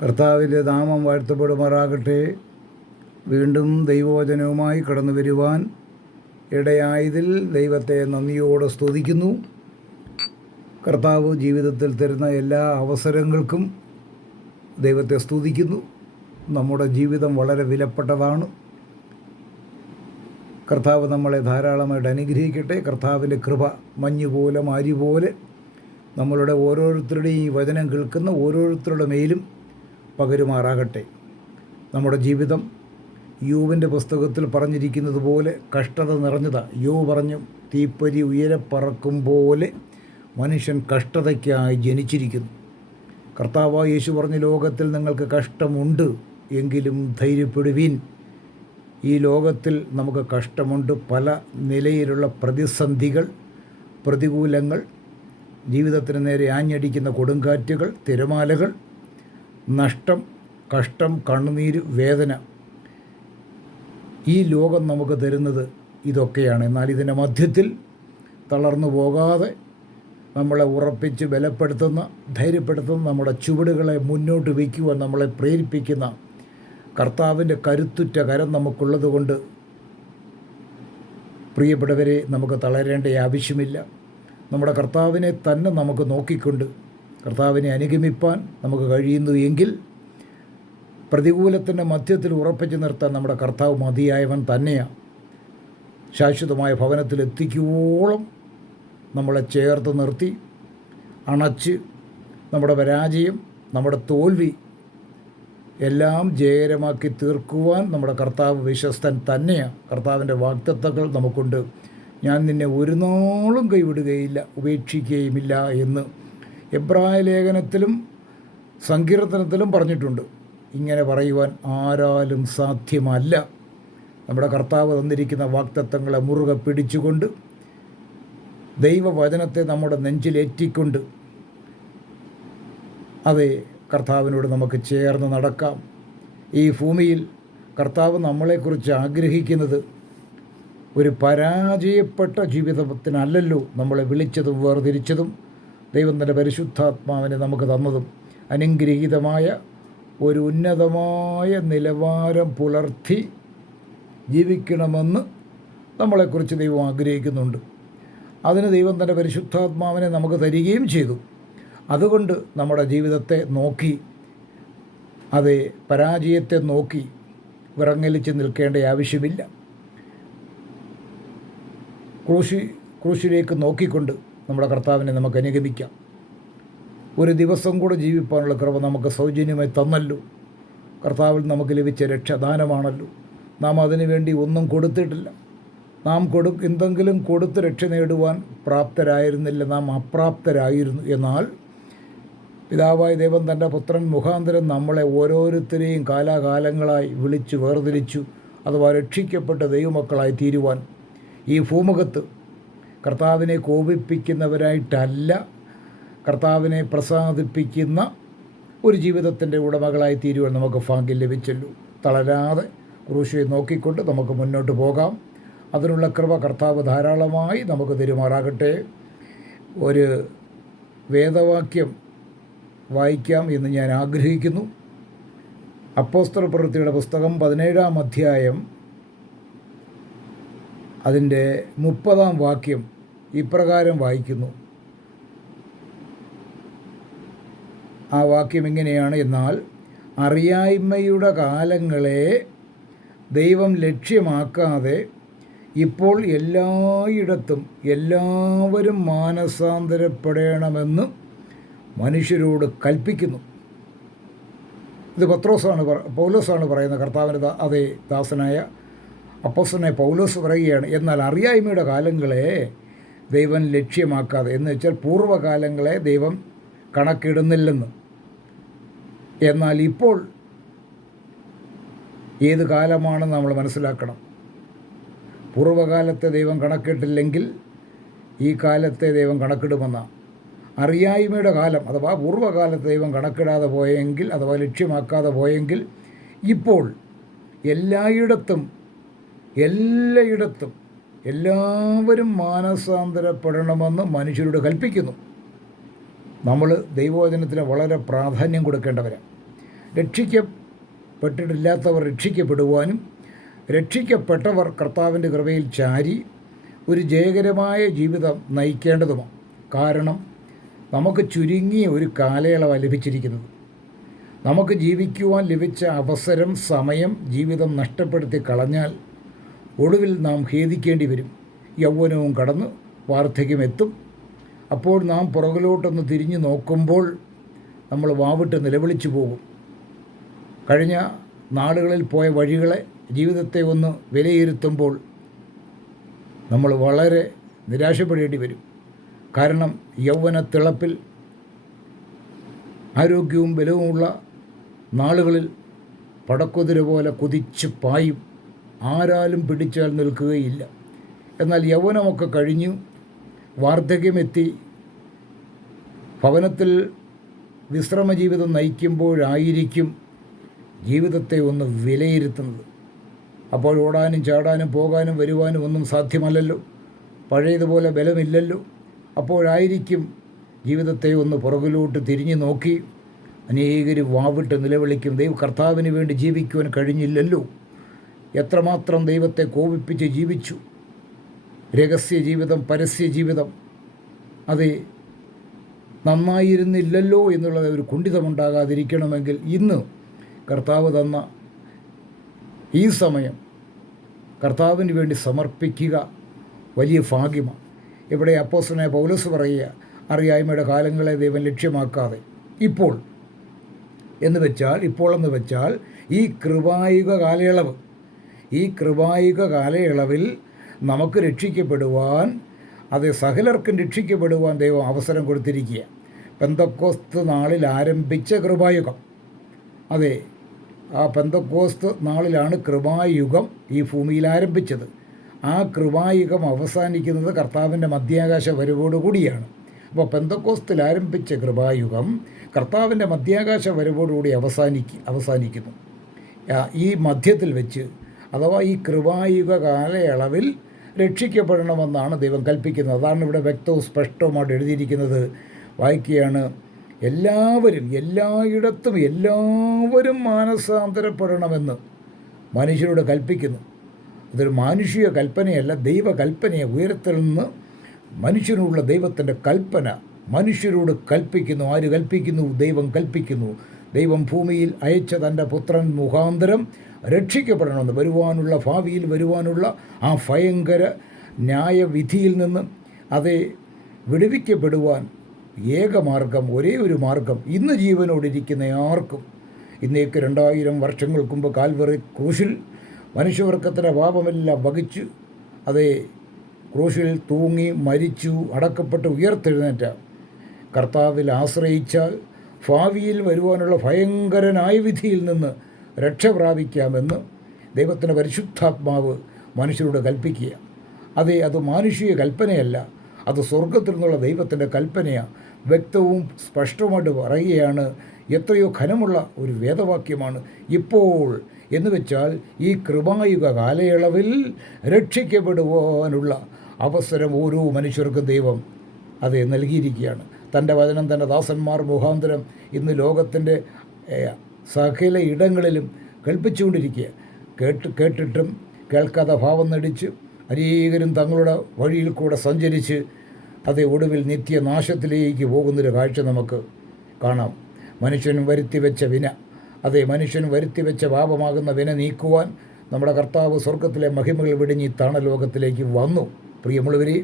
കർത്താവിൻ്റെ നാമം വാഴ്ത്തപ്പെടുമാറാകട്ടെ. വീണ്ടും ദൈവവചനവുമായി കടന്നു വരുവാൻ ഇടയായതിൽ ദൈവത്തെ നന്ദിയോടെ സ്തുതിക്കുന്നു. കർത്താവ് ജീവിതത്തിൽ തരുന്ന എല്ലാ അവസരങ്ങൾക്കും ദൈവത്തെ സ്തുതിക്കുന്നു. നമ്മുടെ ജീവിതം വളരെ വിലപ്പെട്ടതാണ്. കർത്താവ് നമ്മളെ ധാരാളമായിട്ട് അനുഗ്രഹിക്കട്ടെ. കർത്താവിൻ്റെ കൃപ മഞ്ഞുപോലെ മാരിപോലെ നമ്മളുടെ ഓരോരുത്തരുടെയും ഈ വചനം കേൾക്കുന്ന ഓരോരുത്തരുടെ മേലും പകരുമാറാകട്ടെ. നമ്മുടെ ജീവിതം യോബിൻ്റെ പുസ്തകത്തിൽ പറഞ്ഞിരിക്കുന്നത് പോലെ കഷ്ടത നിറഞ്ഞതാണ്. യോബ് പറഞ്ഞു, തീപ്പൊരി ഉയരെ പറക്കും പോലെ മനുഷ്യൻ കഷ്ടതയ്ക്കായി ജനിച്ചിരിക്കുന്നു. കർത്താവായ യേശു പറഞ്ഞ, ലോകത്തിൽ നിങ്ങൾക്ക് കഷ്ടമുണ്ട്, എങ്കിലും ധൈര്യപ്പെടുവീൻ. ഈ ലോകത്തിൽ നമുക്ക് കഷ്ടമുണ്ട്. പല നിലയിലുള്ള പ്രതിസന്ധികൾ, പ്രതികൂലങ്ങൾ, ജീവിതത്തിന് നേരെ ആഞ്ഞടിക്കുന്ന കൊടുങ്കാറ്റുകൾ, തിരമാലകൾ, നഷ്ടം, കഷ്ടം, കണ്ണുനീര്, വേദന, ഈ ലോകം നമുക്ക് തരുന്നത് ഇതൊക്കെയാണ്. എന്നാൽ ഇതിൻ്റെ മധ്യത്തിൽ തളർന്നു പോകാതെ നമ്മളെ ഉറപ്പിച്ച് ബലപ്പെടുത്തുന്ന, ധൈര്യപ്പെടുത്തുന്ന, നമ്മുടെ ചുവടുകളെ മുന്നോട്ട് വയ്ക്കുവാൻ നമ്മളെ പ്രേരിപ്പിക്കുന്ന കർത്താവിൻ്റെ കരുത്തുറ്റ കരം നമുക്കുള്ളത് കൊണ്ട് പ്രിയപ്പെട്ടവരെ, നമുക്ക് തളരേണ്ട ആവശ്യമില്ല. നമ്മുടെ കർത്താവിനെ തന്നെ നമുക്ക് നോക്കിക്കൊണ്ട് കർത്താവിനെ അനുഗമിപ്പാൻ നമുക്ക് കഴിയുന്നു എങ്കിൽ പ്രതികൂലത്തിൻ്റെ മധ്യത്തിൽ ഉറപ്പിച്ച് നിർത്താൻ നമ്മുടെ കർത്താവ് മതിയായവൻ തന്നെയാണ്. ശാശ്വതമായ ഭവനത്തിൽ എത്തിക്കുവോളം നമ്മളെ ചേർത്ത് നിർത്തി അണച്ച് നമ്മുടെ പരാജയം, നമ്മുടെ തോൽവി എല്ലാം ജയകരമാക്കി തീർക്കുവാൻ നമ്മുടെ കർത്താവ് വിശ്വസ്തൻ തന്നെയാണ്. കർത്താവിൻ്റെ വാഗ്ദത്തങ്ങൾ നമുക്കുണ്ട്. ഞാൻ നിന്നെ ഒരു നാളും കൈവിടുകയില്ല, ഉപേക്ഷിക്കുകയുമില്ല എന്ന് എബ്രായ ലേഖനത്തിലും സങ്കീർത്തനത്തിലും പറഞ്ഞിട്ടുണ്ട്. ഇങ്ങനെ പറയുവാൻ ആരാലും സാധ്യമല്ല. നമ്മുടെ കർത്താവ് തന്നിരിക്കുന്ന വാഗ്ദത്തങ്ങളെ മുറുകെ പിടിച്ചുകൊണ്ട് ദൈവവചനത്തെ നമ്മുടെ നെഞ്ചിലേറ്റിക്കൊണ്ട് അതെ കർത്താവിനോട് നമുക്ക് ചേർന്ന് നടക്കാം. ഈ ഭൂമിയിൽ കർത്താവ് നമ്മളെക്കുറിച്ച് ആഗ്രഹിക്കുന്നത് ഒരു പരാജയപ്പെട്ട ജീവിതത്തിനല്ലല്ലോ നമ്മളെ വിളിച്ചതും വേർതിരിച്ചതും ദൈവം തൻ്റെ പരിശുദ്ധാത്മാവിനെ നമുക്ക് തന്നതും. അനുഗ്രഹീതമായ ഒരു ഉന്നതമായ നിലവാരം പുലർത്തി ജീവിക്കണമെന്ന് നമ്മളെക്കുറിച്ച് ദൈവം ആഗ്രഹിക്കുന്നുണ്ട്. അതിന് ദൈവം തൻ്റെ പരിശുദ്ധാത്മാവിനെ നമുക്ക് തരികയും ചെയ്തു. അതുകൊണ്ട് നമ്മുടെ ജീവിതത്തെ നോക്കി, അത് പരാജയത്തെ നോക്കി വിറങ്ങലിച്ച് നിൽക്കേണ്ട ആവശ്യമില്ല. ക്രൂശിലേക്ക് നോക്കിക്കൊണ്ട് നമ്മുടെ കർത്താവിനെ നമുക്ക് അനുഗമിക്കാം. ഒരു ദിവസം കൂടെ ജീവിപ്പാനുള്ള കൃപ നമുക്ക് സൗജന്യമായി തന്നല്ലോ. കർത്താവിൽ നമുക്ക് ലഭിച്ച രക്ഷദാനമാണല്ലോ. നാം അതിനു വേണ്ടി ഒന്നും കൊടുത്തിട്ടില്ല. നാം എന്തെങ്കിലും കൊടുത്ത് രക്ഷ നേടുവാൻ പ്രാപ്തരായിരുന്നില്ല, നാം അപ്രാപ്തരായിരുന്നു. എന്നാൽ പിതാവായ ദൈവം തൻ്റെ പുത്രൻ മുഖാന്തരം നമ്മളെ ഓരോരുത്തരെയും കാലാകാലങ്ങളായി വിളിച്ചു വേർതിരിച്ചു, അഥവാ രക്ഷിക്കപ്പെട്ട ദൈവമക്കളായി തീരുവാൻ ഈ ഭൂമുഖത്ത് കർത്താവിനെ കോപിപ്പിക്കുന്നവരായിട്ടല്ല, കർത്താവിനെ പ്രസാദിപ്പിക്കുന്ന ഒരു ജീവിതത്തിൻ്റെ ഉടമകളായി തീരുവാൻ നമുക്ക് ഭാഗ്യം ലഭിച്ചല്ലോ. തളരാതെ ക്രൂശിയെ നോക്കിക്കൊണ്ട് നമുക്ക് മുന്നോട്ട് പോകാം. അതിനുള്ള കൃപ കർത്താവ് ധാരാളമായി നമുക്ക് തരുമാറാകട്ടെ. ഒരു വേദവാക്യം വായിക്കാം എന്ന് ഞാൻ ആഗ്രഹിക്കുന്നു. അപ്പോസ്തല പ്രവൃത്തിയുടെ പുസ്തകം 17-ാം അധ്യായം അതിൻ്റെ 30-ാം വാക്യം ഇപ്രകാരം വായിക്കുന്നു. ആ വാക്യം ഇങ്ങനെയാണ്: എന്നാൽ അറിയായ്മയുടെ കാലങ്ങളെ ദൈവം ലക്ഷ്യമാക്കാതെ ഇപ്പോൾ എല്ലായിടത്തും എല്ലാവരും മാനസാന്തരപ്പെടണമെന്ന് മനുഷ്യരോട് കൽപ്പിക്കുന്നു. ഇത് പൗലോസാണ് പറയുന്നത്. കർത്താവിൻ്റെ അതേ ദാസനായ അപ്പോസ്തലനായ പൗലോസ് പറയുകയാണ്, എന്നാൽ അറിയായ്മയുടെ കാലങ്ങളെ ദൈവം ലക്ഷ്യമാക്കാതെ, എന്ന് വെച്ചാൽ പൂർവ്വകാലങ്ങളെ ദൈവം കണക്കിടുന്നില്ലെന്ന്. എന്നാൽ ഇപ്പോൾ ഏത് കാലമാണെന്ന് നമ്മൾ മനസ്സിലാക്കണം. പൂർവ്വകാലത്തെ ദൈവം കണക്കിട്ടില്ലെങ്കിൽ ഈ കാലത്തെ ദൈവം കണക്കിടുമെന്നാണ്. അറിയായ്മയുടെ കാലം അഥവാ പൂർവ്വകാലത്തെ ദൈവം കണക്കിടാതെ പോയെങ്കിൽ, അഥവാ ലക്ഷ്യമാക്കാതെ പോയെങ്കിൽ, ഇപ്പോൾ എല്ലായിടത്തും എല്ലാവരും മാനസാന്തരപ്പെടണമെന്ന് മനുഷ്യരോട് കൽപ്പിക്കുന്നു. നമ്മൾ ദൈവവചനത്തിന് വളരെ പ്രാധാന്യം കൊടുക്കേണ്ടവരാണ്. രക്ഷിക്കപ്പെട്ടിട്ടില്ലാത്തവർ രക്ഷിക്കപ്പെടുവാനും രക്ഷിക്കപ്പെട്ടവർ കർത്താവിൻ്റെ കൃപയിൽ ചാരി ഒരു ജയകരമായ ജീവിതം നയിക്കേണ്ടതുമാണ്. കാരണം നമുക്ക് ചുരുങ്ങിയ ഒരു കാലയളവാണ് ലഭിച്ചിരിക്കുന്നത്. നമുക്ക് ജീവിക്കുവാൻ ലഭിച്ച അവസരം, സമയം, ജീവിതം നഷ്ടപ്പെടുത്തി കളഞ്ഞാൽ ഒടുവിൽ നാം ഖേദിക്കേണ്ടി വരും. യൗവനവും കടന്ന് വാർദ്ധക്യമെത്തും. അപ്പോൾ നാം പുറകിലോട്ടൊന്ന് തിരിഞ്ഞു നോക്കുമ്പോൾ നമ്മൾ വാവിട്ട് നിലവിളിച്ചു പോകും. കഴിഞ്ഞ നാളുകളിൽ പോയ വഴികളെ, ജീവിതത്തെ ഒന്ന് വിലയിരുത്തുമ്പോൾ നമ്മൾ വളരെ നിരാശപ്പെടേണ്ടി വരും. കാരണം യൗവന തിളപ്പിൽ ആരോഗ്യവും ബലവുമുള്ള നാളുകളിൽ പടക്കുതിര പോലെ കുതിച്ച് പായും. ആരാലും പിടിച്ചാൽ നിൽക്കുകയില്ല. എന്നാൽ യൗവനമൊക്കെ കഴിഞ്ഞു, വാർദ്ധക്യമെത്തി, ഭവനത്തിൽ വിശ്രമജീവിതം നയിക്കുമ്പോഴായിരിക്കും ജീവിതത്തെ ഒന്ന് വിലയിരുത്തുന്നത്. അപ്പോൾ ഓടാനും ചാടാനും പോകാനും വരുവാനും ഒന്നും സാധ്യമല്ലല്ലോ, പഴയതുപോലെ ബലമില്ലല്ലോ. അപ്പോഴായിരിക്കും ജീവിതത്തെ ഒന്ന് പുറകിലോട്ട് തിരിഞ്ഞു നോക്കി അനേകരും വാവിട്ട് നിലവിളിക്കും, കർത്താവിന് വേണ്ടി ജീവിക്കുവാൻ കഴിഞ്ഞില്ലല്ലോ, എത്രമാത്രം ദൈവത്തെ കോപിപ്പിച്ച് ജീവിച്ചു, രഹസ്യ ജീവിതം, പരസ്യ ജീവിതം, അത് നന്നായിരുന്നില്ലല്ലോ എന്നുള്ള ഒരു കുണ്ഠിതമുണ്ടാകാതിരിക്കണമെങ്കിൽ ഇന്ന് കർത്താവ് തന്ന ഈ സമയം കർത്താവിന് വേണ്ടി സമർപ്പിക്കുക വലിയ ഭാഗ്യമാണ്. ഇവിടെ അപ്പോസ്തലനായ പൗലോസ് പറയുക, അറിയായ്മയുടെ കാലങ്ങളെ ദൈവം ലക്ഷ്യമാക്കാതെ ഇപ്പോൾ എന്ന് വെച്ചാൽ ഈ കൃപായുഗ കാലയളവ്, ഈ കൃപായുഗ കാലയളവിൽ നമുക്ക് രക്ഷിക്കപ്പെടുവാൻ, അത് സകലർക്കും രക്ഷിക്കപ്പെടുവാൻ ദൈവം അവസരം കൊടുത്തിരിക്കുക. പെന്തക്കോസ്ത് നാളിൽ ആരംഭിച്ച കൃപായുഗം, അതെ, ആ പെന്തക്കോസ്ത് നാളിലാണ് കൃപായുഗം ഈ ഭൂമിയിൽ ആരംഭിച്ചത്. ആ കൃപായുഗം അവസാനിക്കുന്നത് കർത്താവിൻ്റെ മധ്യാകാശ വരവോടുകൂടിയാണ്. അപ്പോൾ പെന്തക്കോസ്തിൽ ആരംഭിച്ച കൃപായുഗം കർത്താവിൻ്റെ മധ്യാകാശ വരവോടുകൂടി അവസാനിക്കുന്നു. ഈ മധ്യത്തിൽ വെച്ച്, അഥവാ ഈ കൃപായുഗ കാലയളവിൽ രക്ഷിക്കപ്പെടണമെന്നാണ് ദൈവം കൽപ്പിക്കുന്നത്. അതാണ് ഇവിടെ വ്യക്തവും സ്പഷ്ടവുമായിട്ട് എഴുതിയിരിക്കുന്നത്. വായിക്കുകയാണ്, എല്ലാവരും എല്ലായിടത്തും എല്ലാവരും മാനസാന്തരപ്പെടണമെന്ന് മനുഷ്യരോട് കൽപ്പിക്കുന്നു. അതൊരു മാനുഷിക കൽപ്പനയല്ല, ദൈവകൽപ്പനയാണ്. ഉയരത്തിൽ നിന്ന് മനുഷ്യനുള്ള ദൈവത്തിൻ്റെ കൽപ്പന മനുഷ്യരോട് കൽപ്പിക്കുന്നു. ആര് കൽപ്പിക്കുന്നു? ദൈവം കൽപ്പിക്കുന്നു. ദൈവം ഭൂമിയിൽ അയച്ച തൻ്റെ പുത്രൻ മുഖാന്തരം രക്ഷിക്കപ്പെടണമെന്ന്, ഭാവിയിൽ വരുവാനുള്ള ആ ഭയങ്കര ന്യായവിധിയിൽ നിന്ന് അത് വിടുവിക്കപ്പെടുവാൻ ഏകമാർഗം, ഒരേ ഒരു മാർഗം ഇന്ന് ജീവനോടിരിക്കുന്ന ആർക്കും, ഇന്നേക്ക് 2000 വർഷങ്ങൾക്ക് മുമ്പ് കാൽവറി ക്രൂശിൽ മനുഷ്യവർഗത്തിൻ്റെ പാപമെല്ലാം വഹിച്ചു, അതേ ക്രൂശിൽ തൂങ്ങി മരിച്ചു അടക്കപ്പെട്ട് ഉയർത്തെഴുന്നേറ്റ കർത്താവിൽ ആശ്രയിച്ചാൽ ഭാവിയിൽ വരുവാനുള്ള ഭയങ്കര ന്യായവിധിയിൽ നിന്ന് രക്ഷ പ്രാപിക്കാമെന്ന് ദൈവത്തിൻ്റെ പരിശുദ്ധാത്മാവ് മനുഷ്യരോട് കൽപ്പിക്കുക. അതെ, അത് മാനുഷിക കൽപ്പനയല്ല, അത് സ്വർഗത്തിൽ നിന്നുള്ള ദൈവത്തിൻ്റെ കൽപ്പനയാണ്. വ്യക്തവും സ്പഷ്ടവുമായിട്ട് പറയുകയാണ്. എത്രയോ ഘനമുള്ള ഒരു വേദവാക്യമാണ്. ഇപ്പോൾ എന്ന് വെച്ചാൽ ഈ കൃപായുഗ കാലയളവിൽ രക്ഷിക്കപ്പെടുവാനുള്ള അവസരം ഓരോ മനുഷ്യർക്കും ദൈവം അത് നൽകിയിരിക്കുകയാണ്. തൻ്റെ വചനം തൻ്റെ ദാസന്മാർ മുഖാന്തരം ഇന്ന് ലോകത്തിൻ്റെ സകല ഇടങ്ങളിലും കൽപ്പിച്ചുകൊണ്ടിരിക്കുക. കേട്ടിട്ടും കേൾക്കാതെ ഭാവം നടിച്ച് അനേകരും തങ്ങളുടെ വഴിയിൽ കൂടെ സഞ്ചരിച്ച് അതേ ഒടുവിൽ നിത്യനാശത്തിലേക്ക് പോകുന്നൊരു കാഴ്ച നമുക്ക് കാണാം. മനുഷ്യൻ വരുത്തിവെച്ച വിന, അതേ മനുഷ്യൻ വരുത്തിവെച്ച പാപമാകുന്ന വിന നീക്കുവാൻ നമ്മുടെ കർത്താവ് സ്വർഗത്തിലെ മഹിമകൾ വെടിഞ്ഞ് ഈ താണലോകത്തിലേക്ക് വന്നു. പ്രിയമുള്ളവരെ,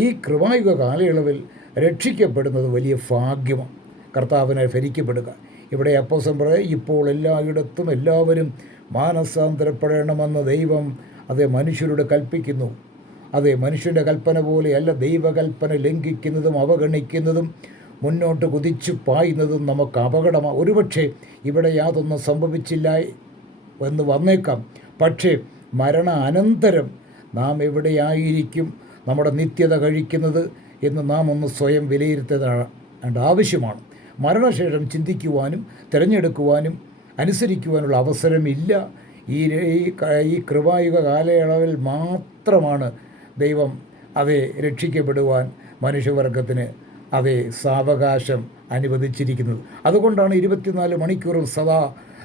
ഈ കൃപായുഗ കാലയളവിൽ രക്ഷിക്കപ്പെടുന്നത് വലിയ ഭാഗ്യമാണ്. കർത്താവിനെ ഭരിക്കപ്പെടുക. ഇവിടെ അപ്പോസ്തലൻ പറയും, ഇപ്പോൾ എല്ലായിടത്തും എല്ലാവരും മാനസാന്തരപ്പെടണമെന്ന് ദൈവം അതേ മനുഷ്യരോട് കൽപ്പിക്കുന്നു. അതെ, മനുഷ്യൻ്റെ കൽപ്പന പോലെയല്ല, ദൈവകൽപ്പന ലംഘിക്കുന്നതും അവഗണിക്കുന്നതും മുന്നോട്ട് കുതിച്ചു പായുന്നതും നമുക്ക് അപകടമാണ്. ഒരുപക്ഷെ ഇവിടെ യാതൊന്നും സംഭവിച്ചില്ല എന്ന് വന്നേക്കാം. പക്ഷേ മരണ അനന്തരം നാം എവിടെയായിരിക്കും നമ്മുടെ നിത്യത കഴിക്കുന്നത് എന്ന് നാം ഒന്ന് സ്വയം വിലയിരുത്തേണ്ട ആവശ്യമാണ്. മരണശേഷം ചിന്തിക്കുവാനും തിരഞ്ഞെടുക്കുവാനും അനുസരിക്കുവാനുള്ള അവസരമില്ല. ഈ കൃപായുഗ കാലയളവിൽ മാത്രമാണ് ദൈവം രക്ഷിക്കപ്പെടുവാൻ മനുഷ്യവർഗത്തിന് സാവകാശം അനുവദിച്ചിരിക്കുന്നത്. അതുകൊണ്ടാണ് 24 മണിക്കൂറും സദാ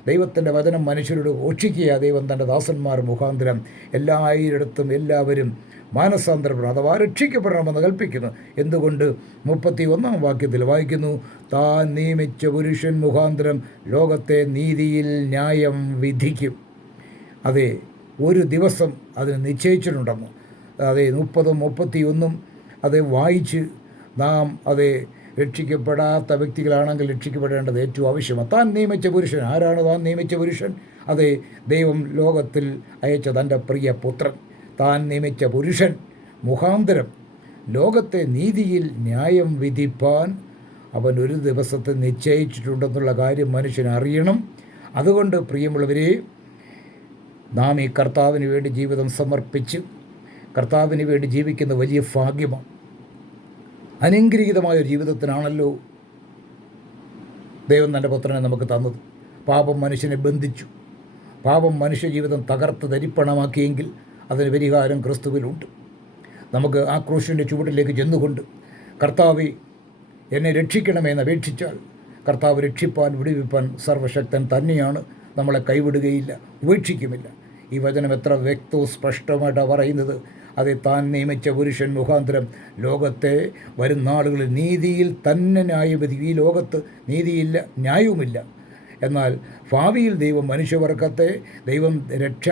ദൈവത്തിൻ്റെ വചനം മനുഷ്യരോട് ഘോഷിക്കുക. ദൈവം തൻ്റെ ദാസന്മാർ മുഖാന്തരം എല്ലായിടത്തും എല്ലാവരും മാനസാന്തരപ്പെടണം അഥവാ രക്ഷിക്കപ്പെടണമെന്ന് കൽപ്പിക്കുന്നു. എന്തുകൊണ്ട്? 31 വാക്യത്തിൽ വായിക്കുന്നു, താൻ നിയമിച്ച പുരുഷൻ മുഖാന്തരം ലോകത്തെ നീതിയിൽ ന്യായം വിധിക്കും. അതെ, ഒരു ദിവസം അതിന് നിശ്ചയിച്ചിട്ടുണ്ടെന്ന്. അതെ, 30, 31 അത് വായിച്ച് നാം രക്ഷിക്കപ്പെടാത്ത വ്യക്തികളാണെങ്കിൽ രക്ഷിക്കപ്പെടേണ്ടത് ഏറ്റവും ആവശ്യമാണ്. താൻ നിയമിച്ച പുരുഷൻ ആരാണ്? താൻ നിയമിച്ച പുരുഷൻ ദൈവം ലോകത്തിൽ അയച്ച തൻ്റെ പ്രിയ പുത്രൻ. താൻ നിയമിച്ച പുരുഷൻ മുഖാന്തരം ലോകത്തെ നീതിയിൽ ന്യായം വിധിപ്പാൻ അവൻ ഒരു ദിവസത്തെ നിശ്ചയിച്ചിട്ടുണ്ടെന്നുള്ള കാര്യം മനുഷ്യൻ അറിയണം. അതുകൊണ്ട് പ്രിയമുള്ളവരെ, നാം ഈ കർത്താവിന് വേണ്ടി ജീവിതം സമർപ്പിച്ച് കർത്താവിന് വേണ്ടി ജീവിക്കുന്ന വലിയ ഭാഗ്യമാണ്. അനുഗ്രഹീതമായ ജീവിതത്തിനാണല്ലോ ദൈവം തൻ്റെ പുത്രനെ നമുക്ക് തന്നത്. പാപം മനുഷ്യനെ ബന്ധിച്ചു. പാപം മനുഷ്യ ജീവിതം തകർത്ത് തരിപ്പണമാക്കിയെങ്കിൽ അതിന് പരിഹാരം ക്രിസ്തുവിലുണ്ട്. നമുക്ക് ആ ക്രൂശിൻ്റെ ചുവട്ടിലേക്ക് ചെന്നുകൊണ്ട് കർത്താവെ എന്നെ രക്ഷിക്കണമെന്ന് അപേക്ഷിച്ചാൽ കർത്താവ് രക്ഷിപ്പാൻ വിടുവിപ്പാൻ സർവശക്തൻ തന്നെയാണ്. നമ്മളെ കൈവിടുകയില്ല, ഉപേക്ഷിക്കുമില്ല. ഈ വചനം എത്ര വ്യക്തവും സ്പഷ്ടമായിട്ടാണ് പറയുന്നത്. താൻ നിയമിച്ച പുരുഷൻ മുഖാന്തരം ലോകത്തെ വരും നാളുകളിൽ നീതിയിൽ തന്നെ ന്യായവിധി. ഈ ലോകത്ത് നീതിയില്ല, ന്യായവുമില്ല. എന്നാൽ ഭാവിയിൽ ദൈവം മനുഷ്യവർഗത്തെ ദൈവം രക്ഷ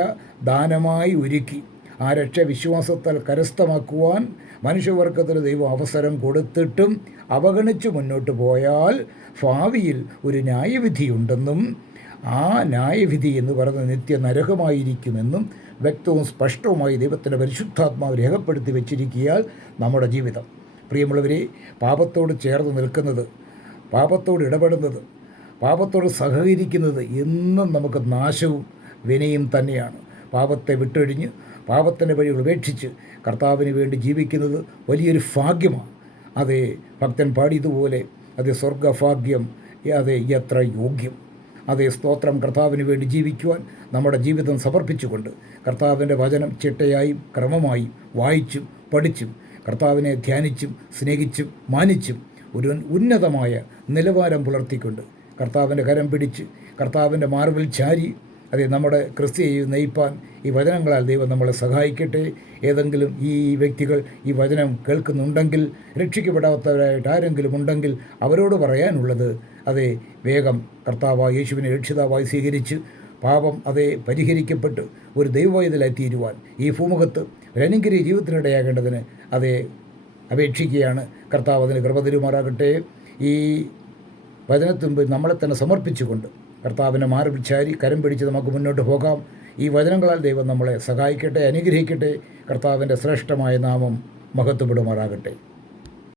ദാനമായി ഒരുക്കി. ആ രക്ഷ വിശ്വാസത്താൽ കരസ്ഥമാക്കുവാൻ മനുഷ്യവർഗത്തിന് ദൈവം അവസരം കൊടുത്തിട്ടും അവഗണിച്ച് മുന്നോട്ട് പോയാൽ ഭാവിയിൽ ഒരു ന്യായവിധിയുണ്ടെന്നും ആ ന്യായവിധി എന്ന് പറയുന്നത് നിത്യ നരകമായിരിക്കുമെന്നും വ്യക്തവും സ്പഷ്ടവുമായി ദൈവത്തിൻ്റെ പരിശുദ്ധാത്മാവ് രേഖപ്പെടുത്തി വെച്ചിരിക്കിയാൽ നമ്മുടെ ജീവിതം, പ്രിയമുള്ളവരെ, പാപത്തോട് ചേർന്ന് നിൽക്കുന്നത്, പാപത്തോട് ഇടപെടുന്നത്, പാപത്തോട് സഹകരിക്കുന്നത് എന്നും നമുക്ക് നാശവും വിനയും തന്നെയാണ്. പാപത്തെ വിട്ടൊഴിഞ്ഞ് പാപത്തിൻ്റെ വഴികൾ ഉപേക്ഷിച്ച് കർത്താവിന് വേണ്ടി ജീവിക്കുന്നത് വലിയൊരു ഭാഗ്യമാണ്. ഭക്തൻ പാടിയതുപോലെ സ്വർഗഭാഗ്യം, എത്ര യോഗ്യം. സ്തോത്രം. കർത്താവിന് വേണ്ടി ജീവിക്കുവാൻ നമ്മുടെ ജീവിതം സമർപ്പിച്ചുകൊണ്ട് കർത്താവിൻ്റെ വചനം ചിട്ടയായും ക്രമമായും വായിച്ചും പഠിച്ചും കർത്താവിനെ ധ്യാനിച്ചും സ്നേഹിച്ചും മാനിച്ചും ഒരു ഉന്നതമായ നിലവാരം പുലർത്തിക്കൊണ്ട് കർത്താവിൻ്റെ കരം പിടിച്ച് കർത്താവിൻ്റെ മാർവിൽ ചാരി നമ്മുടെ ക്രിസ്ത്യയെ നയിപ്പാൻ ഈ വചനങ്ങളാൽ ദൈവം നമ്മളെ സഹായിക്കട്ടെ. ഏതെങ്കിലും ഈ വ്യക്തികൾ ഈ വചനം കേൾക്കുന്നുണ്ടെങ്കിൽ, രക്ഷിക്കപ്പെടാത്തവരായിട്ട് ആരെങ്കിലും ഉണ്ടെങ്കിൽ അവരോട് പറയാനുള്ളത് വേഗം കർത്താവായ യേശുവിനെ രക്ഷിതാവായി സ്വീകരിച്ച് പാപം പരിഹരിക്കപ്പെട്ട് ഒരു ദൈവവൈതലായി തീരുവാൻ ഈ ഭൂമുഖത്ത് ഒരു അനുഗ്രഹീയ ജീവിതത്തിനിടയാകേണ്ടതിന് അപേക്ഷിക്കുകയാണ്. കർത്താവ് അതിന് കൃപ തരുമാറാകട്ടെ. ഈ വചനത്തിന് നമ്മളെ തന്നെ സമർപ്പിച്ചുകൊണ്ട് കർത്താവിനെ മാർവിൽ ചാരി കരം പിടിച്ച് നമുക്ക് മുന്നോട്ട് പോകാം. ഈ വചനങ്ങളാൽ ദൈവം നമ്മളെ സഹായിക്കട്ടെ, അനുഗ്രഹിക്കട്ടെ. കർത്താവിൻ്റെ ശ്രേഷ്ഠമായ നാമം മഹത്വപ്പെടുമാറാകട്ടെ.